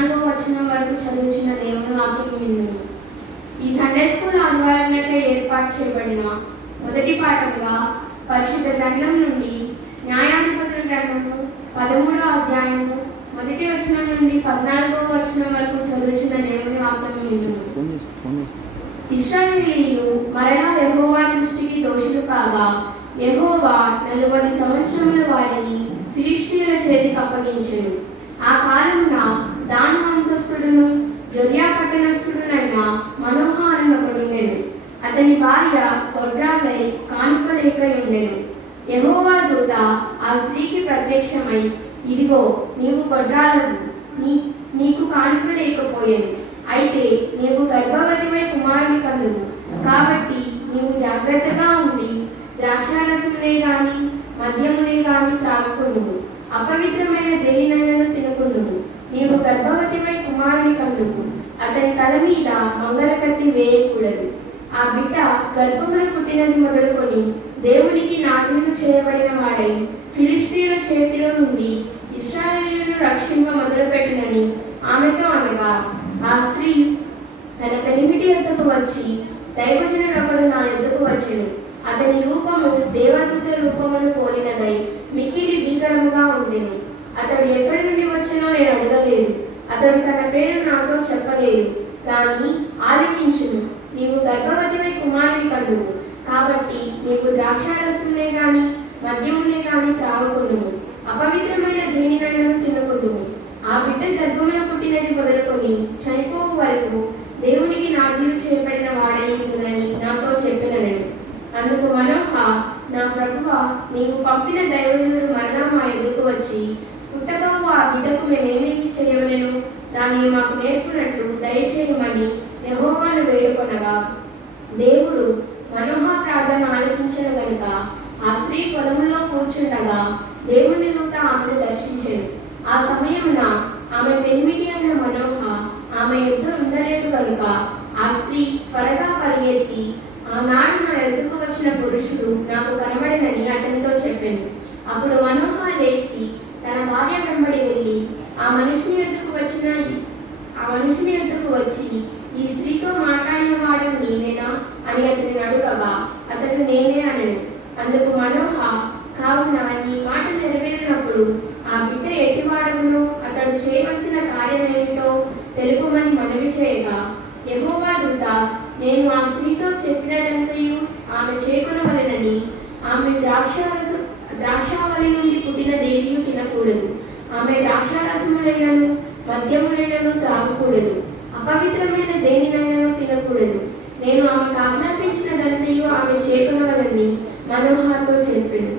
14వ వచనం వరకు చదువుచున్న దేవుని వాక్యం విందుము. ఈ సండే స్కూల్ ఆధ్వర్యంలో ఏర్పాటు చేయబడిన మొదటి పాఠంగా పరిశుద్ధ గ్రంథం నుండి న్యాయాధిపతుల గ్రంథము 13వ అధ్యాయము 1వ వచనం నుండి 14వ వచనం వరకు చదువుచున్న దేవుని వాక్యం విందుము. ఇశ్రాయేలీయులు మరలా యెహోవా దృష్టికి దోషులు కాగా యెహోవా 40 సంవత్సరముల వారిని ఫిలిష్తీయుల చేతికి అప్పగించెను. ఆ కాలమున దాను వంశస్థుడును జొర్యా పట్టణస్థుడునైన మనోహ అనునొకడుండెను. అతని భార్య గొడ్రాలై కానుకలేక ఉండెను. యెహోవా దూత ఆ స్త్రీకి ప్రత్యక్షమై, ఇదిగో నీవు గొడ్రాలవు, నీకు కానుక లేకపోయెను. అయితే నీవు గర్భవతివై కుమారుని కందువు. కాబట్టి నీవు జాగ్రత్తగా ఉండి ద్రాక్షారసమునే గాని మద్యమునే గాని త్రాగుకొనుము, అపవిత్రమైన దేనినైనను తినకుందుము. నీవు గర్భవతివై కుమారుని కందువు. అతని తల మీద మంగళకత్తి వేయకూడదు. ఆ బిడ్డ గర్భమున పుట్టినది మొదలుకొని దేవునికి నాట్యము చేయబడిన వాడై ఫిలిష్తీయుల చేతిలో నుండి ఇశ్రాయేలును రక్షింప మొదలుపెట్టునని ఆమెతో అనగా, ఆ స్త్రీ తన పెనిమిటి యొద్దకు వచ్చి, దైవజనుడొకడు నా యొద్దకు వచ్చెను. అతని రూపము దేవదూత రూపమును పోలినదై మిక్కిలి భీకరముగా ఉండెను. అతడు ఎక్కడి నుండి వచ్చెనో నేను అడగలేదు. అతడు తన పేరు నాతో చెప్పలేదు. కానీ ఆలకించును, నీవు గర్భవతివై కుమారుని కందువు. కాబట్టి నీవు ద్రాక్షారసమునే గాని మద్యమునే గాని త్రాగకుండుము, అపవిత్రమైన దేనినైనా తినకుండుము. ఆ బిడ్డ గర్భమున పుట్టినది మొదలుకొని చనిపోవు వరకు దేవునికి నాజీరు చేయబడిన వాడై ఉందని నాతో చెప్పినను. అందుకు మనోహ, నా ప్రభువా, నీవు పంపిన దైవజనుడు మరలా మా ఎదుకు వచ్చి, పుట్టబోవు ఆ బిడ్డకు మేమేమేమి చేయవలెను, దానిని మాకు నేర్పునట్లు దయచేయమని యెహోవాను వేడుకొనగా, దేవుడు మనోహ ప్రార్థన ఆలకించెను గనుక ఆ స్త్రీ పొలములో కూర్చుండగా దేవుని దూత ఆమెను దర్శించెను. ఆ సమయమున ఆమె పెనిమిటి అయిన మనోహ ఆమె యొద్ద ఉండలేదు కనుక ఆ స్త్రీ త్వరగా పరిగెత్తి, ఆనాడు నా ఎద్దుకు వచ్చిన పురుషుడు నాకు కనబడినని అతనితో చెప్పాను. అప్పుడు మనోహ లేచి తన భార్య వెంబడి వెళ్ళి ఆ మనుషుని యొద్దకు వచ్చి, ఈ స్త్రీతో మాట్లాడిన వాడు నీవేనా అని అతనిని అడుగగా అతడు నేనే అనను. అందుకు మనోహ, కావున నీ మాట నెరవేరినప్పుడు ఆ బిడ్డ ఎట్టివాడవునో అతడు చేయవలసిన కార్యమేమిటో తెలుపమని మనవి చేయగా, యెహోవా దూత, నేను ఆ స్త్రీతో చెప్పినదంతయు ఆమె చేకొనవలెనని, ఆమె ద్రాక్షావళి నుండి పుట్టినదేదియూ తినకూడదు, ఆమె ద్రాక్షారసములైనను మద్యములైనను త్రాగకూడదు, అపవిత్రమైన దేనినైనను తినకూడదు. నేను ఆమెకు ఆజ్ఞాపించినదంతయు ఆమె చేకొనవలని మనోహతో చెప్పాను.